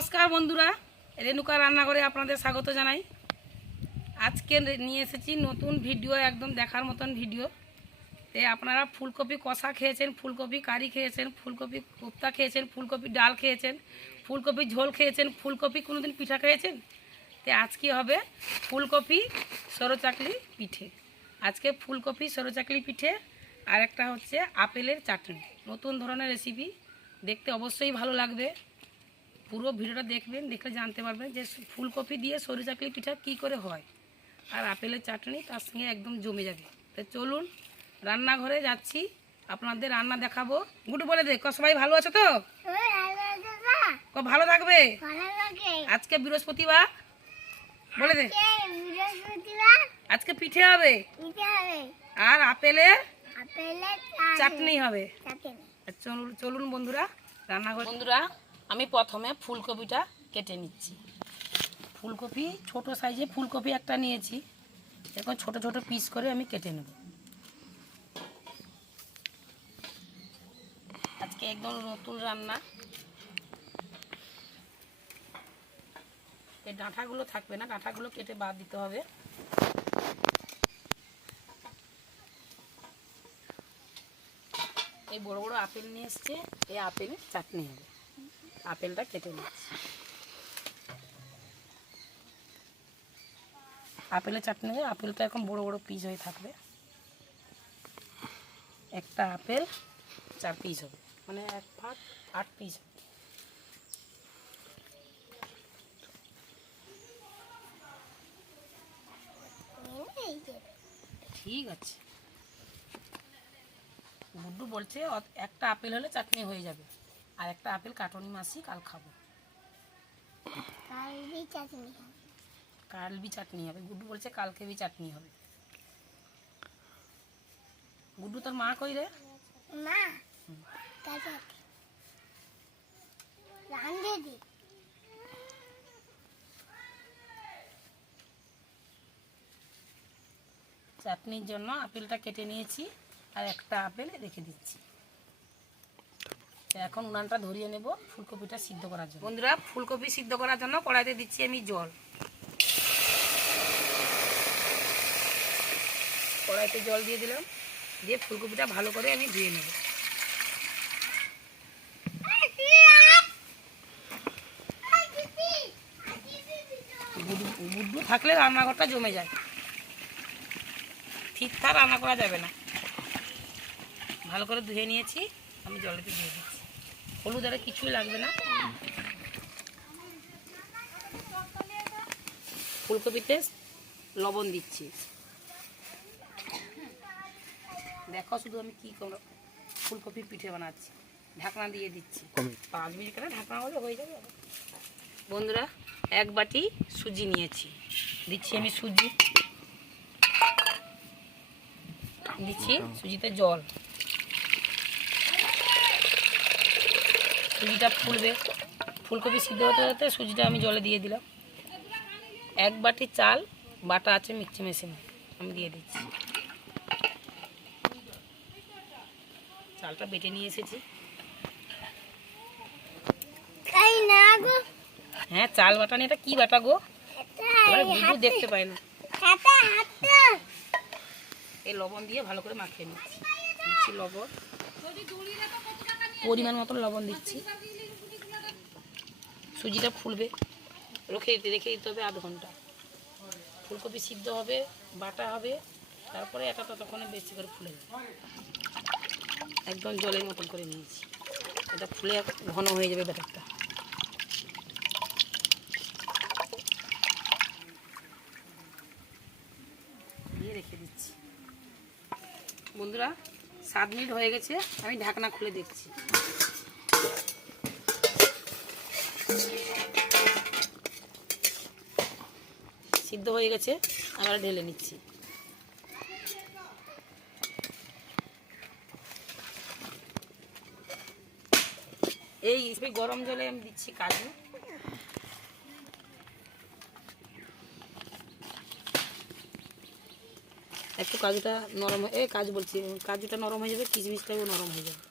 নমস্কার বন্ধুরা, রেণুকা রান্নাঘরে আপনাদের স্বাগত জানাই। আজকে নিয়ে এসেছি নতুন ভিডিও, একদম দেখার মতন ভিডিও। আপনারা ফুলকপি কষা খেয়েছেন, ফুলকপি কারি খেয়েছেন, ফুলকপি কোপ্তা খেয়েছেন, ফুলকপি ডাল খেয়েছেন, ফুলকপি ঝোল খেয়েছেন, ফুলকপি কোনোদিন পিঠা খেয়েছেন। আজকে হবে ফুলকপি সরচাকলি পিঠে। আজকে ফুলকপি সরচাকলি পিঠে আর একটা হচ্ছে আপেলের চাটনি, নতুন ধরনের রেসিপি। দেখতে অবশ্যই ভালো লাগবে, পুরো ভিডিওটা দেখবেন, দেখলে জানতে পারবেন যে ফুলকপি দিয়ে সরচাকলি পিঠা কি করে হয় আর আপেলের চাটনি তার সঙ্গে একদম জমে যাবে। তো চলুন রান্নাঘরে যাচ্ছি, আপনাদের রান্না দেখাবো। গুডু বলে দে, সবাই ভালো আছে তো? ভালো থাকবে। আজকে বৃহস্পতিবার, বলে দে। আজকে পিঠে হবে আর আপেলের চাটনি হবে। চলুন বন্ধুরা রান্নাঘর। বন্ধুরা, আমি প্রথমে ফুলকপিটা কেটে নিচ্ছি। ফুলকপি ছোট সাইজে ফুলকপি একটা নিয়েছি, এরকম ছোট ছোট পিস করে আমি কেটে নেব। আজকে একদম নতুন রান্না। এই ডাঁটাগুলো থাকবে না, ডাঁটাগুলো কেটে বাদ দিতে হবে। এই বড় বড় আপেল নিয়ে এসছে, এই আপেলের চাটনি হবে। আপেলটা কেটে নিচ্ছি। আপেলের চাটনি হবে, আপেলটা এরকম বড় বড় পিস হয়ে থাকবে। একটা আপেল 4 পিস হবে, মানে 1 ভাগ 8 পিস হবে। ঠিক আছে, গুড্ডু বলছে একটা আপেল হলে চাটনি হয়ে যাবে, আর একটা আপেল কাটনি মাসি কাল খাবো। কাল বি চাটনি হবে, গুড্ডু বলছে কালকে বি চাটনি হবে। গুড্ডু তোর মা কই রে? মা চাটনির জন্য আপেলটা কেটে নিয়েছি আর একটা আপেল রেখে দিচ্ছি। এখন উনানটা ধরিয়ে নেব ফুলকপিটা সিদ্ধ করার জন্য। বন্ধুরা, ফুলকপি সিদ্ধ করার জন্য কড়াইতে দিচ্ছি আমি জল। কড়াইতে জল দিয়ে দিলাম, দিয়ে ফুলকপিটা ভালো করে আমি ধুয়ে নেব। গুড্ডু থাকলে রান্নাঘরটা জমে যায়, ঠিকঠাক রান্না করা যাবে না। ভালো করে ধুয়ে নিয়েছি, আমি জলেতে দিয়ে দিচ্ছি। হলুদ আর কিছুই লাগবে না। ফুলকপিতে লবণ দিচ্ছি। দেখো শুধু আমি কি করব, ফুলকপি পিঠে বানাচ্ছি। ঢাকনা দিয়ে দিচ্ছি, 5 মিনিট করে ঢাকনা হলে হয়ে যাবে। বন্ধুরা, 1 বাটি সুজি নিয়েছি, দিচ্ছি আমি সুজি। দিচ্ছি সুজিতে জল। সুজিটা ফুলবে, ফুলকপি সিদ্ধ হতে হতে সুজিটা আমি জলে দিয়ে দিলাম। 1 বাটি চাল বাটা আছে মিক্সি মেশিনে, আমি দিয়ে দিচ্ছি। চালটা বেটে নিয়ে এসেছি। হ্যাঁ, চাল বাটা নিয়ে, এটা কি বাটা গো? গুড্ডু দেখতে পাই না। এই লবণ দিয়ে ভালো করে মাখিয়ে নিচ্ছি। দিচ্ছি লবণ, পরিমাণ মতো লবণ দিচ্ছি। সুজিটা ফুলবে, রেখে দিতে হবে আধ ঘন্টা। ফুলকপি সিদ্ধ হবে, বাটা হবে, তারপরে এটা ততক্ষণে বেশি করে ফুলে যাবে। একদম জলের মতন করে নিয়েছি, এটা ফুলে ঘন হয়ে যাবে ব্যাটারটা। দিয়ে রেখে দিচ্ছি। বন্ধুরা, 7 মিনিট হয়ে গেছে, আমি ঢাকনা খুলে দেখছি। সিদ্ধ হয়ে গেছে, আবার ঢেলে নিচ্ছি। এই গরম জলে আমি দিচ্ছি কাজু। একটু কাজুটা নরম, কাজুটা নরম হয়ে যাবে, কিশমিশটাও নরম হয়ে যাবে।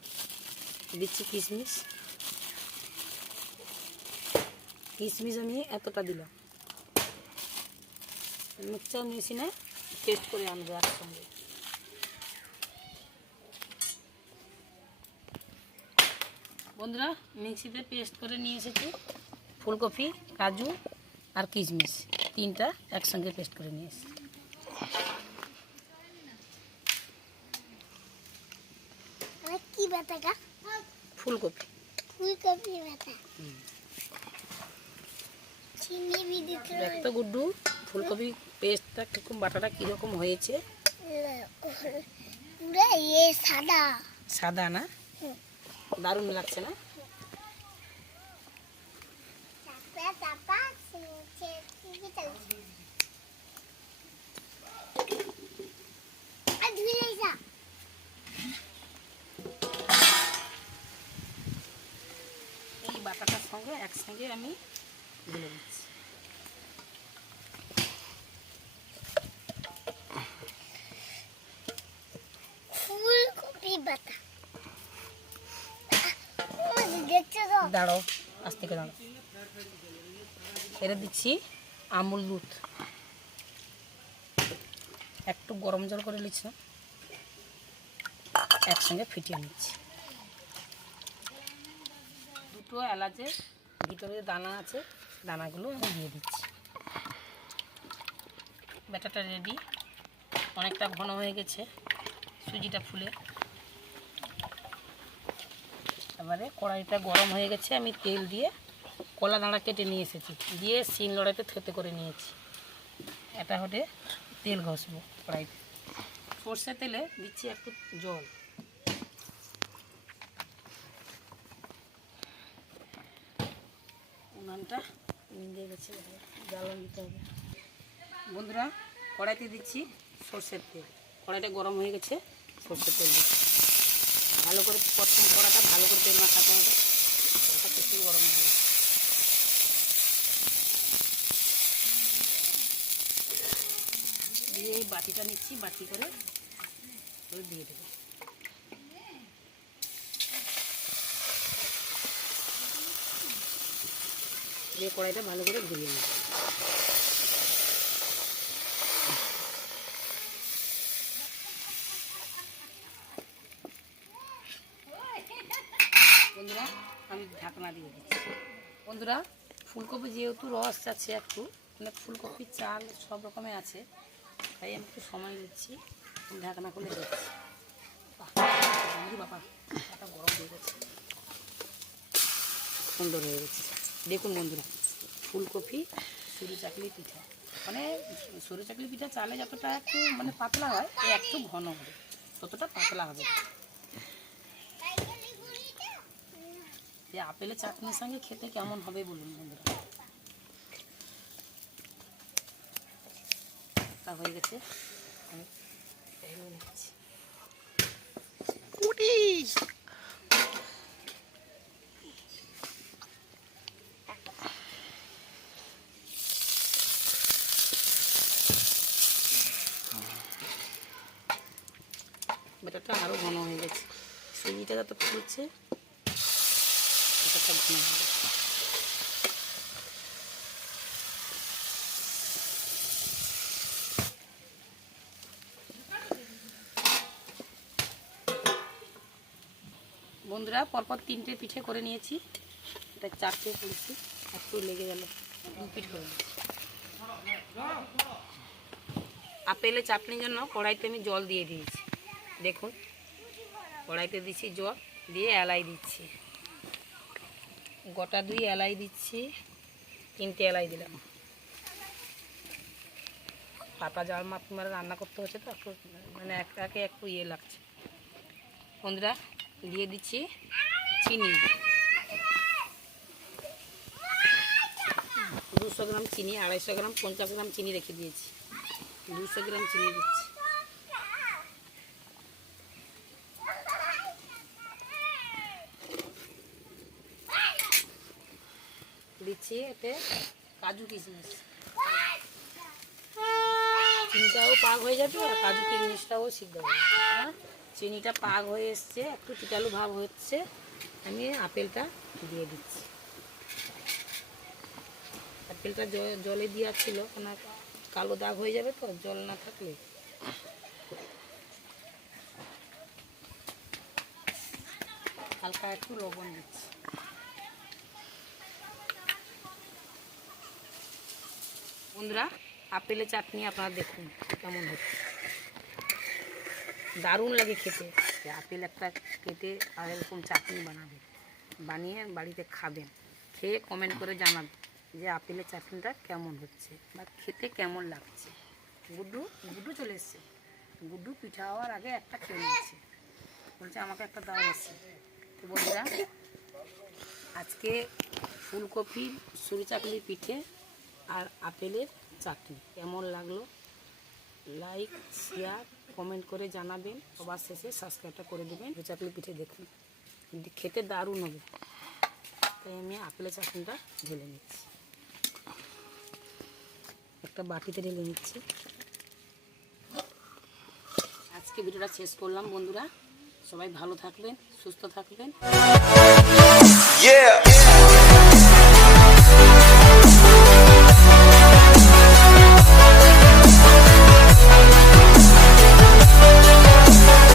দিচ্ছি কিশমিশ। কিশমিশ আমি এতটা দিলাম, মিক্সচার মেশিনে পেস্ট করে আনবো একসঙ্গে। বন্ধুরা মিক্সিতে পেস্ট করে নিয়ে এসেছি ফুলকপি, কাজু আর কিশমিশ, তিনটা একসঙ্গে পেস্ট করে নিয়ে এসেছি। কি বাটাটা? ফুলকপি। ফুলকপি বাটা। চিনি भी দিতে হবে। দেখতো গুড্ডু ফুলকপি পেস্টটা কিরকম, বাটাটা কীরকম হয়েছে? পুরো ये সাদা সাদা না? দারুণ লাগছে না? চাপা চাপা নিচে কি চলছে? আর ধুয়ে যা। এই বাটাটার সঙ্গে একসঙ্গে আমি ঢেলে দিচ্ছি। ফুলকপি বাটা। দেখছো তো? দাঁড়াও, আস্তে করে দাঁড়াও। এর দিচ্ছি আমুল দুধ, একটু গরম জল করে নিচ্ছি, একসঙ্গে ফিটিয়ে নিচ্ছি। দুটো এলাচের ভিতরে দানা আছে, দানাগুলো আমি দিয়ে দিচ্ছি। ব্যাটারটা রেডি, অনেকটা ঘন হয়ে গেছে সুজিটা ফুলে। এবারে কড়াইটা গরম হয়ে গেছে, আমি তেল দিয়ে কলা দাঁড়া কেটে নিয়ে এসেছি, দিয়ে শিল লড়াইতে থেতে করে নিয়েছি। এটা হলে তেল ঘষবো কড়াইতে। সর্ষে তেলে দিচ্ছি একটু জল, উনানটা নিয়ে গেছে, জ্বালান দিতে হবে। বন্ধুরা কড়াইতে দিচ্ছি সর্ষের তেল, কড়াইটা গরম হয়ে গেছে, সর্ষের তেল দিচ্ছি। ভালো করে প্রথম কড়াটা ভালো করে তেল মাখাতে হবে, কড়াটা প্রচুর গরম হয়ে গেছে। দিয়ে এই বাটিটা নিচ্ছি, বাটি করে দিয়ে দেবো। দিয়ে কড়াইটা ভালো করে ঘুরিয়ে নেব। বন্ধুরা আমি ঢাকনা দিয়ে দিচ্ছি। বন্ধুরা ফুলকপি যেহেতু রস আছে একটু, মানে ফুলকপি চাল সব রকমের আছে, তাই আমি একটু সময় দিচ্ছি, ঢাকনা খুলে দিচ্ছি। বাবা এটা গরম হয়ে গেছে, সুন্দর হয়ে গেছে। দেখুন বন্ধুরা ফুলকপি সরু চাকলি পিঠা, মানে সরু চাকলি পিঠা চালে যতটা একটু মানে পাতলা হয়, একটু ঘন হবে, ততটা পাতলা হবে। যে আপেলের চাটনির সঙ্গে খেতে কেমন হবে বলুন বন্ধুরা। তা হয়ে গেছে, আমি নিচ্ছি। ব্যাটারটা আরও ঘন হয়ে গেছে, সুজিটা যত ফুলছে ব্যাটারটা ঘন হয়ে গেছে। বন্ধুরা পরপর তিনটে পিঠে করে নিয়েছি, এটা চারটে করেছি, একটু লেগে গেল, দু পিঠ করে নিয়েছি। আপেলের চাটনির জন্য কড়াইতে আমি জল দিয়ে দিয়েছি, দেখুন কড়াইতে দিচ্ছি জল, দিয়ে এলাই দিচ্ছি, গোটা 2 এলাই দিচ্ছি, 3টে এলাই দিলাম। পাতা জাল মারে রান্না করতে হচ্ছে তো একটু, মানে একে একটু ইয়ে লাগছে। বন্ধুরা দিয়ে দিচ্ছি চিনি, 200 গ্রাম চিনি, 250 গ্রাম 50 গ্রাম চিনি রেখে দিয়েছি, 200 গ্রাম চিনি দিচ্ছি। দিচ্ছি এতে কাজু কিশমিশ, চিনিটাও পাক হয়ে যাবে আর কাজু কিশমিশটাও সিদ্ধ হয়ে যাবে। হ্যাঁ চিনিটা পাক হয়ে এসছে, একটু চিটালু ভাব হচ্ছে, আমি আপেলটা দিয়ে দিচ্ছি। আপেলটা জলে দেওয়া ছিল, কেন কালো দাগ হয়ে যাবে তো জল না থাকলে। হালকা একটু লবণ দিচ্ছি। বন্ধুরা, আপেলের চাটনি আপনারা দেখুন কেমন হচ্ছে, দারুণ লাগে খেতে। আপেল একটা কেটে আর এরকম চাটনি বানাবেন, বানিয়ে বাড়িতে খাবেন, খেয়ে কমেন্ট করে জানাবেন যে আপেলের চাটনিটা কেমন হচ্ছে বা খেতে কেমন লাগছে। গুড্ডু গুড্ডু চলে এসছে, গুড্ডু পিঠা হওয়ার আগে একটা খেয়ে নিচ্ছে, বলছে আমাকে একটা দাও এসছে। তো বন্ধুরা, আজকে ফুলকপি সরু চাকলি পিঠে আর আপেলের চাটনি কেমন লাগলো লাইক শেয়ার কমেন্ট করে জানাবেন। সবার শেষে সাবস্ক্রাইবটা করে দেবেন। সরু চাকলি পিঠে দেখুন খেতে দারুণ হবে। তাই আমি আপেলের চাটনিটা ঢেলে নিচ্ছি, একটা বাটিতে ঢেলে নিচ্ছি। আজকে ভিডিওটা শেষ করলাম বন্ধুরা, সবাই ভালো থাকবেন, সুস্থ থাকবেন। Yeah.